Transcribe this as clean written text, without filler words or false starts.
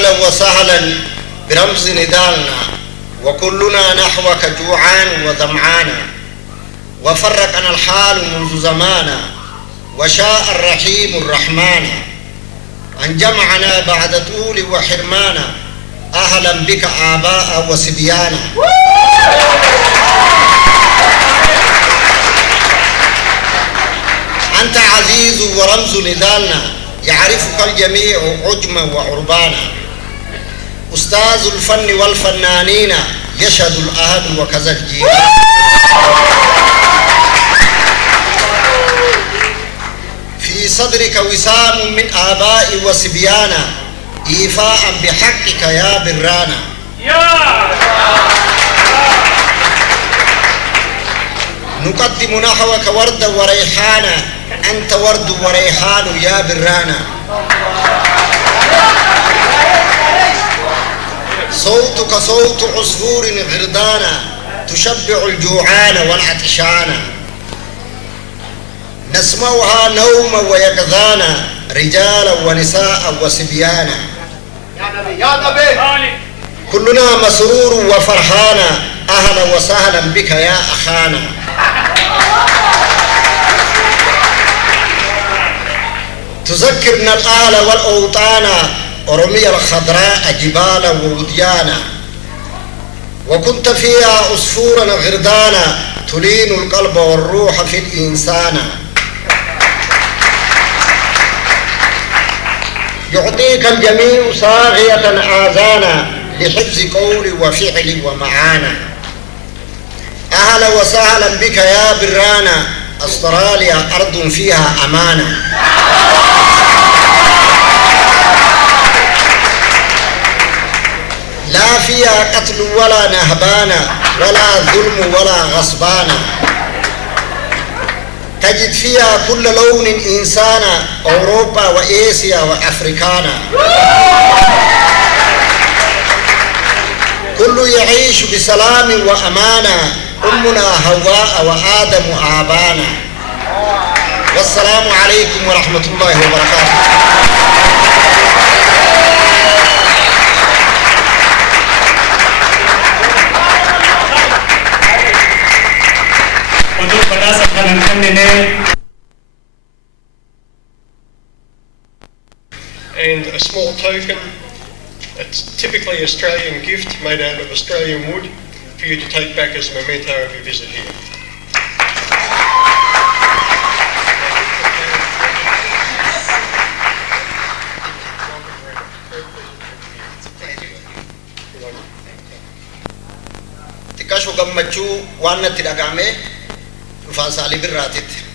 أهلا وسهلا برمز ندالنا وكلنا نحوك جوعان وظمعانا وفرقنا الحال منذ زمانا وشاء الرحيم الرحمن أن جمعنا بعد طول وحرمانا أهلا بك آباء وصبيانا أنت عزيز ورمز نضالنا يعرفك الجميع عجما وعربانا أستاذ الفن والفنانين يشهد الأهل وكذا الجيران في صدرك وسام من آباء وصبيانا إيفاء بحقك يا برانا نقدم نحوك وردا وريحانا أنت ورد وريحان يا برانا صوتك صوت عصفور غردانا تشبع الجوعان والعطشان نسمعها نوما ويقظانا رجالا ونساء وصبيانا يا نبي كلنا مسرور وفرحانا أهلا وسهلا بك يا أخانا تذكرنا الآل والأوطان أرمية الخضراء جبالا ووديانا وكنت فيها عصفورا غردانا تلين القلب والروح في الإنسان يعطيك الجميع صاغية آذانا لحفظ قولي وفعلي ومعانا أهلا وسهلا بك يا برانا أستراليا أرض فيها أمانة لا فيها قتل ولا نهبانا ولا ظلم ولا غصبانا تجد فيها كل لون إنسانا أوروبا وآسيا وأفريكانا كل يعيش بسلام وأمانة أمنا حواء وآدم آبانا والسلام عليكم ورحمة الله وبركاته. And a small token, it's typically Australian gift made out of Australian wood for you to take back as a memento of your visit here. Tikashu gammachu waan natti dhagahame dhufaan saalii birraatitti